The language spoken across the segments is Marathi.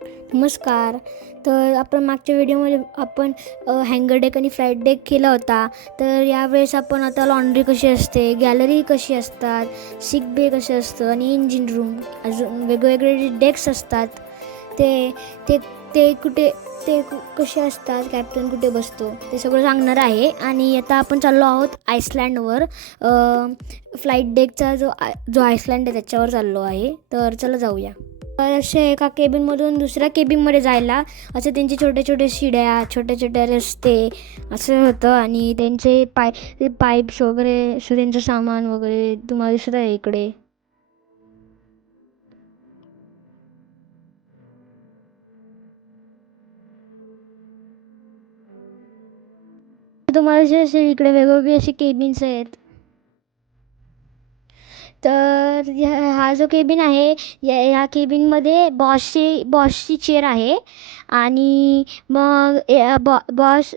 नमस्कार. तर आपण मागच्या व्हिडिओमध्ये आपण हँगर डेक आणि फ्लाईट डेक केला होता. तर यावेळेस आपण आता लॉन्ड्री कशी असते, गॅलरी कशी असतात, सिक बे कसे असतं आणि इंजिन रूम अजून वेगवेगळे जे डेक्स असतात ते ते ते कुठे कसे असतात, कॅप्टन कुठे बसतो ते सगळं सांगणार आहे. आणि आता आपण चाललो आहोत आईसलँडवर. फ्लाईट डेकचा जो आईसलँड आहे त्याच्यावर चाललो आहे. तर चला जाऊया. असे एका केबिनमधून दुसऱ्या केबिनमध्ये जायला असं त्यांचे छोटे छोटे शिड्या, छोटे छोटे रस्ते असं होतं. आणि त्यांचे पाईप्स वगैरे असं त्यांचं सामान वगैरे तुम्हाला दिसत आहे इकडे. तुम्हाला असे इकडे वेगवेगळे असे केबिन्स आहेत. तर हा जो केबिन आहे ह्या केबिनमध्ये बॉसची चेअर आहे. आणि मग बॉस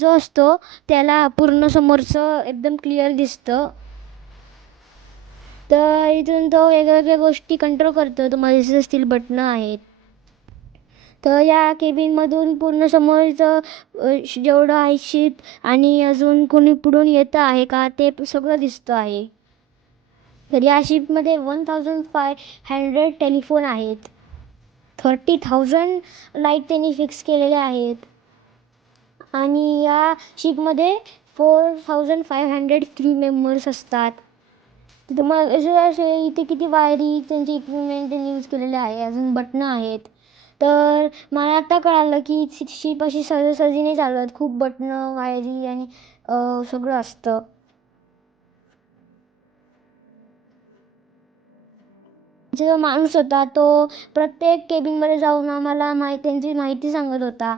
जो असतो त्याला पूर्ण समोरचं एकदम क्लिअर दिसतं. तर इथून तो वेगवेगळ्या गोष्टी कंट्रोल करतो. तुम्हाला दिसत असतील बटणं आहेत. तर या केबिनमधून पूर्ण समोरचं जेवढं आहे शिप आणि अजून कोणी पुढून येतं आहे का ते सगळं दिसतं आहे. तर या शिपमध्ये 1500 टेलिफोन आहेत. 30,000 लाईट त्यांनी फिक्स केलेले आहेत. आणि या शिपमध्ये 4500 क्रू मेंबर्स असतात. तुम्हाला असे इथे किती वायरी त्यांचे इक्विपमेंट त्यांनी यूज केलेले आहे. अजून बटणं आहेत. तर मला आता कळालं की शिप अशी सहजासहजी नाही चालत. खूप बटणं, वायरी आणि सगळं असतं. जो माणूस होता तो प्रत्येक केबिनमध्ये जाऊन आम्हाला त्यांची माहिती सांगत होता.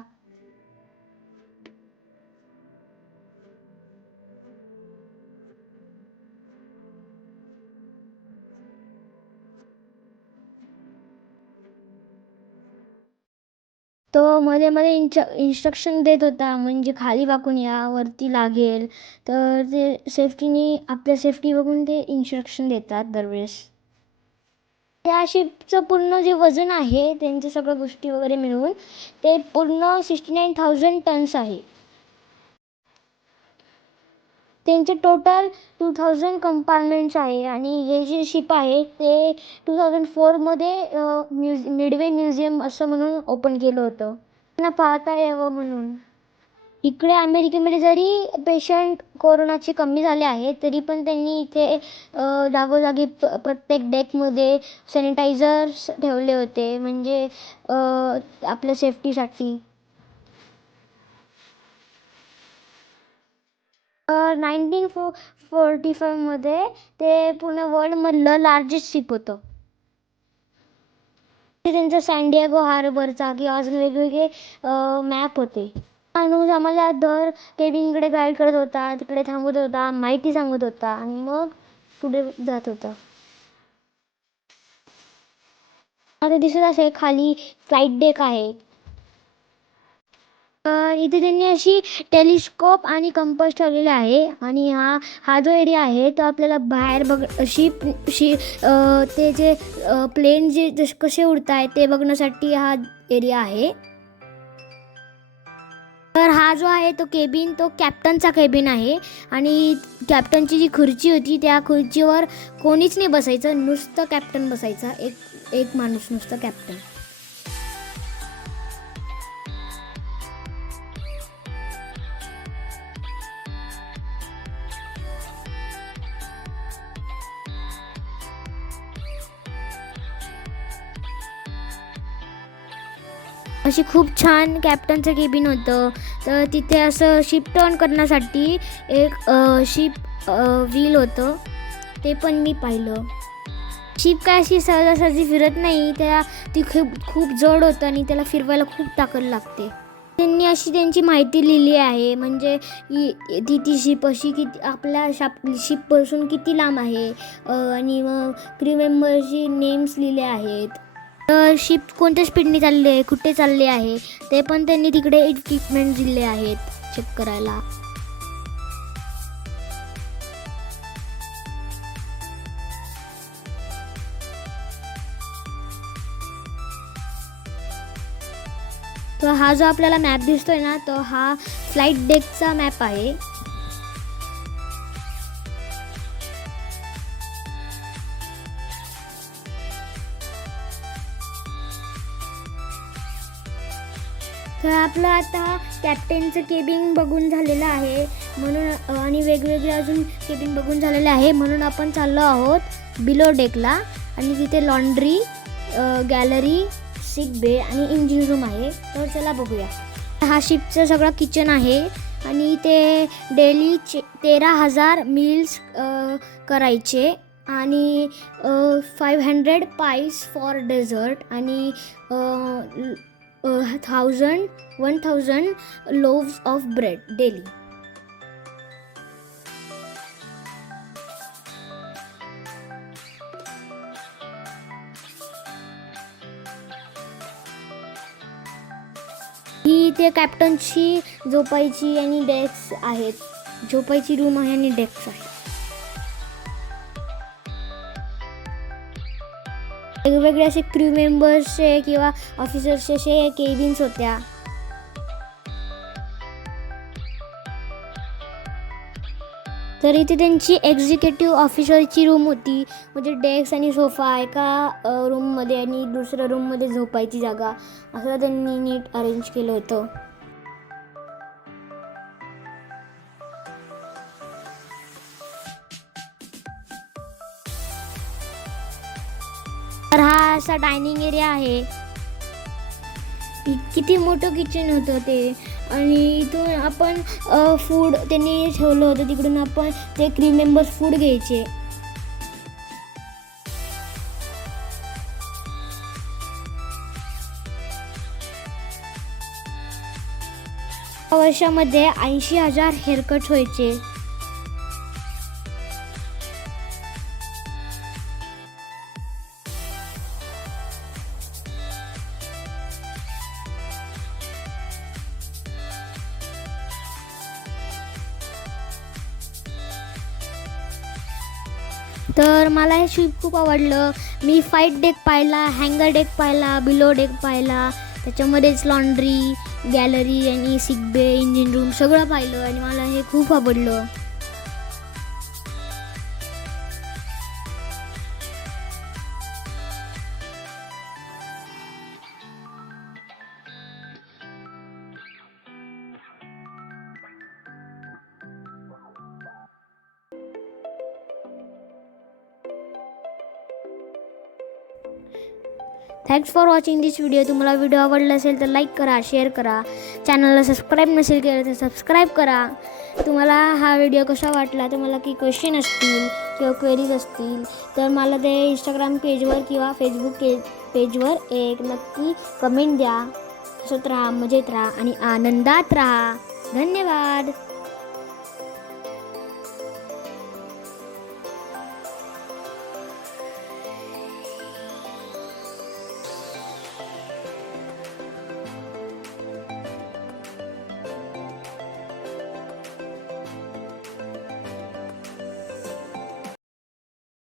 तो मध्ये मध्ये इन्स्ट्रक्शन देत होता, म्हणजे खाली वाकून या, वरती लागेल. तर ते आपल्या सेफ्टी बघून ते इन्स्ट्रक्शन देतात दरवेळेस. त्या शिपचं पूर्ण जे वजन आहे त्यांच्या सगळ्या गोष्टी वगैरे मिळून ते पूर्ण 69,000 टन्स आहे. त्यांचे टोटल 2000 कंपार्टमेंट्स आहे. आणि हे जे शिप आहे ते 2004मध्ये मिडवे म्युझियम असं म्हणून ओपन केलं होतं, त्यांना पाहता यावं म्हणून. इकडे अमेरिकेमध्ये जरी पेशंट कोरोनाचे कमी झाले आहेत तरी पण त्यांनी इथे जागोजागी प्रत्येक डेकमध्ये सॅनिटायझर्स ठेवले होते, म्हणजे आपल्या सेफ्टीसाठी. 1945मध्ये ते पूर्ण वर्ल्डमधलं लार्जेस्ट शिप होतं. ते त्यांचं सॅनडिएगो हार्बरचा किंवा अजून वेगवेगळे मॅप होते. माणूस आम्हाला दर केबिनकडे गाईड करत होता, तिकडे थांबवत होता, माहिती सांगत होता आणि मग पुढे जात होता. आता दिसत असेल खाली फ्लाईट डेक आहे. इथे त्यांनी अशी टेलिस्कोप आणि कंपास ठेवलेला आहे. आणि हा जो एरिया आहे तो आपल्याला बाहेर ते जे प्लेन जे कसे उडत आहेत ते बघण्यासाठी हा एरिया आहे. तर हा जो आहे तो केबिन तो कॅप्टनचा केबिन आहे. आणि कॅप्टनची जी खुर्ची होती त्या खुर्चीवर कोणीच नाही बसायचं, नुसतं कॅप्टन बसायचा. एक माणूस, नुसतं कॅप्टन. अशी खूप छान कॅप्टनचं केबिन होतं. तर तिथे असं शिप टर्न करण्यासाठी एक व्हील होतं, ते पण मी पाहिलं. शिप काय अशी सहजासहजी फिरत नाही, ती खूप जड होतं आणि त्याला फिरवायला खूप ताकद लागते. त्यांनी अशी त्यांची माहिती लिहिली आहे, म्हणजे ती शिप अशी किती आपल्या शिपपासून किती लांब आहे. आणि मग क्रू मेंबरची नेम्स लिहिले आहेत. तर शिप कोणत्या स्पीडने चालली आहे, कुठे चालले आहे ते पण त्यांनी तिकडे इक्विपमेंट दिले आहेत चेक करायला. तर हा जो आपल्याला मॅप दिसतोय ना, तो हा फ्लाईट डेकचा मॅप आहे. तर आपलं आता कॅप्टनचं केबिन बघून झालेलं आहे, म्हणून आणि वेगवेगळे अजून केबिन बघून झालेले आहे, म्हणून आपण चाललो आहोत बिलो डेकला. आणि तिथे लॉन्ड्री, गॅलरी, सिक बे आणि इंजिन रूम आहे. तर चला बघूया. हा शिपचं सगळं किचन आहे आणि ते डेली 13,000 मील्स करायचे आणि 500 पाईस फॉर डेझर्ट आणि 1000 लोव्स ऑफ ब्रेड डेली. ही ते कॅप्टनची झोपायची आणि डेस्क आहेत. झोपायची रूम आहे आणि डेस्क आहे. वेगवेगळे असे क्रू मेंबर्सचे किंवा ऑफिसर्सचे असे केबिन्स होत्या. तर इथे त्यांची एक्झिक्युटिव्ह ऑफिसरची रूम होती, म्हणजे डेस्क आणि सोफा एका रूममध्ये आणि दुसऱ्या रूममध्ये झोपायची जागा, असं त्यांनी नीट अरेंज केलं होतं. तर हा असा डायनिंग एरिया आहे. किती मोठं किचन होतं ते. आणि इथून आपण फूड त्यांनी ठेवलं होतं, तिकडून आपण ते क्रू मेंबर्स फूड घ्यायचे. वर्षामध्ये 80,000 हेअरकट व्हायचे. तर मला हे शिप खूप आवडलं. मी फाईट डेक पाहिला, हँगर डेक पाहिला, बिलो डेक पाहिला, त्याच्यामध्येच लॉन्ड्री, गॅलरी आणि सिक बे, इंजिन रूम सगळं पाहिलं आणि मला हे खूप आवडलं. Thanks for watching this video. तुम्हाला व्हिडिओ आवडला असेल तर लाईक करा, शेअर करा. चॅनलला सबस्क्राईब नसेल केलं तर सबस्क्राईब करा. तुम्हाला हा व्हिडिओ कसा वाटला, तुम्हाला काही क्वेश्चन असतील किंवा क्वेरीज असतील तर मला ते इंस्टाग्राम पेजवर किंवा फेसबुक पेजवर एक नक्की कमेंट द्या. हसत राहा, मजेत राहा आणि आनंदात राहा. धन्यवाद.